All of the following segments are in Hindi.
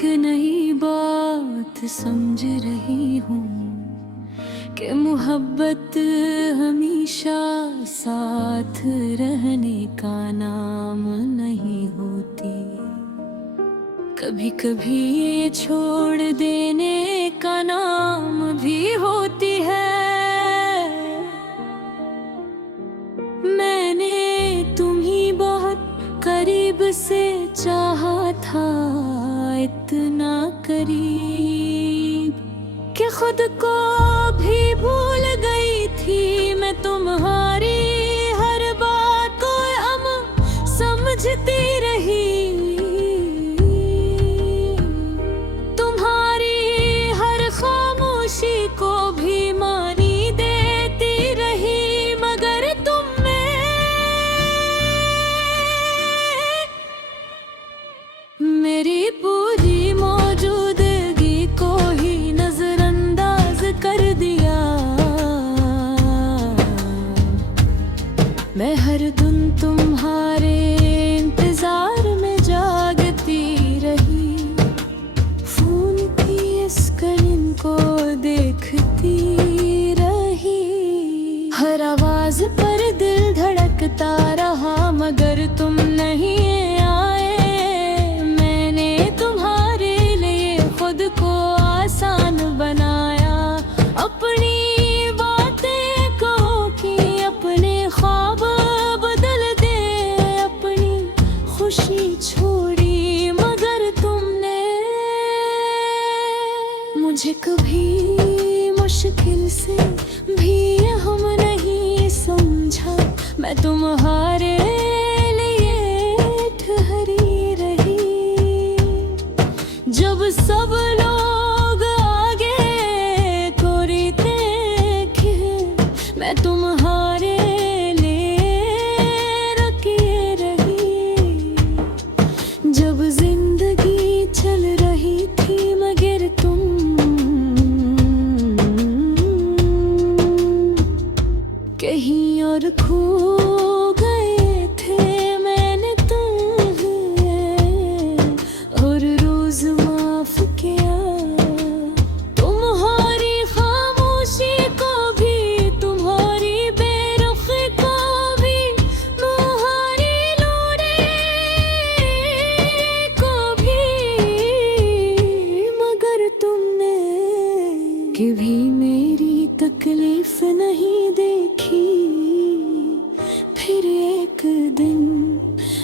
एक नई बात समझ रही हूँ कि मोहब्बत हमेशा साथ रहने का नाम नहीं होती। कभी कभी ये छोड़ देने का नाम भी होती है। मैंने तुम्हीं बहुत करीब से चाहा था, इतना करीब कि खुद को भी भूल गई थी मैं। तुम्हारी हर बात को समझती रही, तुम्हारी हर खामोशी को भी मानी देती रही, मगर तुमने मेरी पूरी मौजूदगी को ही नजरअंदाज कर दिया। मैं हर दिन तुम्हारे इंतजार में जागती रही, फोन की स्क्रीन को देखती रही। हर आवाज पर दिल धड़कता रहा, मगर तुम नहीं आए। मैंने तुम्हारे लिए खुद को आसान बनाया, अपनी बातें कहो कि अपने ख्वाब बदल दे, अपनी खुशी छोड़ी, मगर तुमने मुझे कभी मुश्किल से भी हम नहीं समझा। मैं तुम्हारे लिए ठहरी रही, जब सब लोग आगे कोरी देखे, मैं तुम्हारे लिए रुकी रही। जब जिंदगी चल रही थी मगर तुम कहीं और खो गए थे। मैंने तुम्हें और रोज माफ किया, तुम्हारी खामोशी को भी, तुम्हारी बेरुखी को भी, तुम्हारी लोड़े को भी, मगर तुमने कभी मेरी तकलीफ नहीं देखी। फिर एक दिन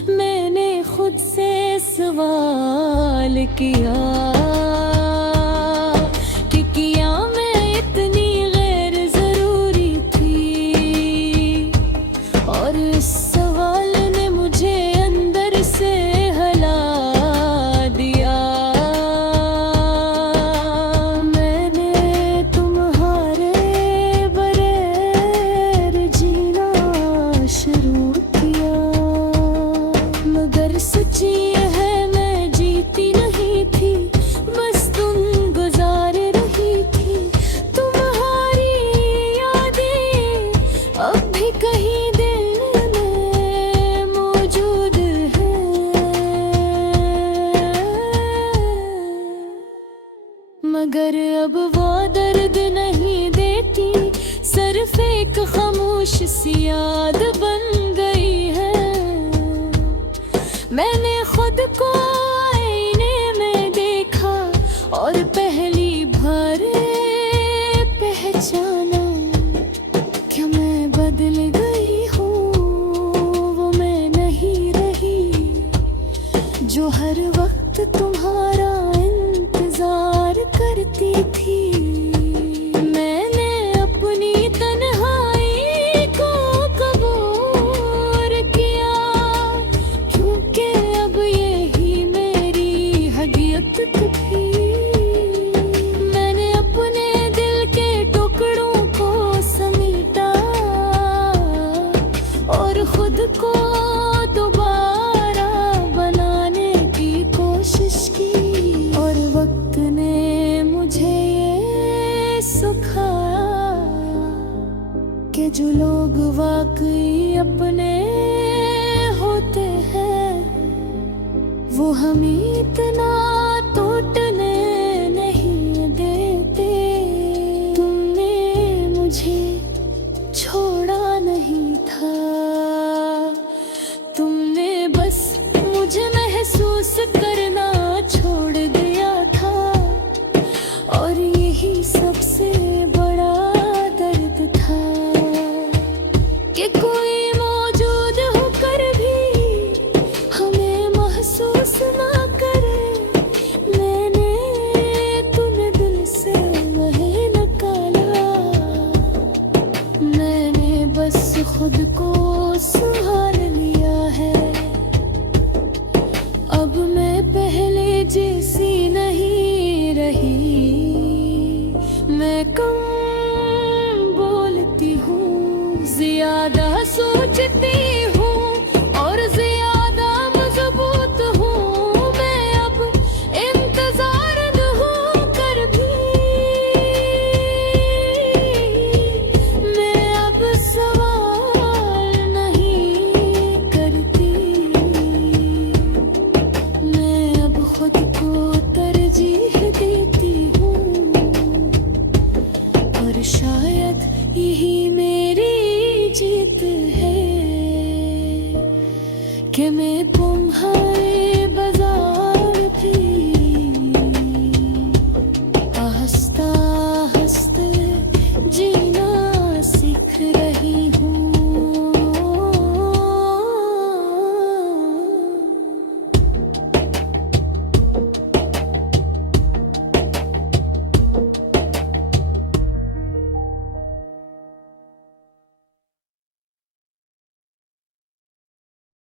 मैंने खुद से सवाल किया कि क्या मैं इतनी गैर जरूरी थी, और इस सवाल ने मुझे अंदर से हिला दिया। मैंने तुम्हारे बगैर जीना शुरू किया, मगर सच्ची है मैं जीती नहीं थी, बस तुम गुजार रही थी। तुम्हारी यादें अब भी कहीं दिल में मौजूद है, मगर अब वो दर्द नहीं देती, सिर्फ एक खामोश सी याद बन गई है। मैंने खुद को आईने में देखा और पहली बार पहचाना, क्या मैं बदल गई हूँ, वो मैं नहीं रही जो हर वक्त तुम्हारा इंतजार करती थी। मैंने अपनी तन्हाई को कबूल किया, क्योंकि अब यही मेरी हकीकत थी। मैंने अपने दिल के टुकड़ों को समेटा और खुद को दोबारा बनाने की कोशिश की, और वक्त ने मुझे ये सिखाया कि जो लोग वाकई अपने होते हैं वो हमें इतना तो मैंने बस खुद को संभाल लिया है। अब मैं पहले जैसी नहीं रही। मैं कम बोलती हूँ, ज्यादा सोचती हूँ और ज्यादा मजबूत हूँ। मैं अब इंतजार दूँ कर भी, मैं अब सवाल नहीं करती। मैं अब खुद को तरजीह देती हूँ और शायद यही मेरी जीत है कि मैं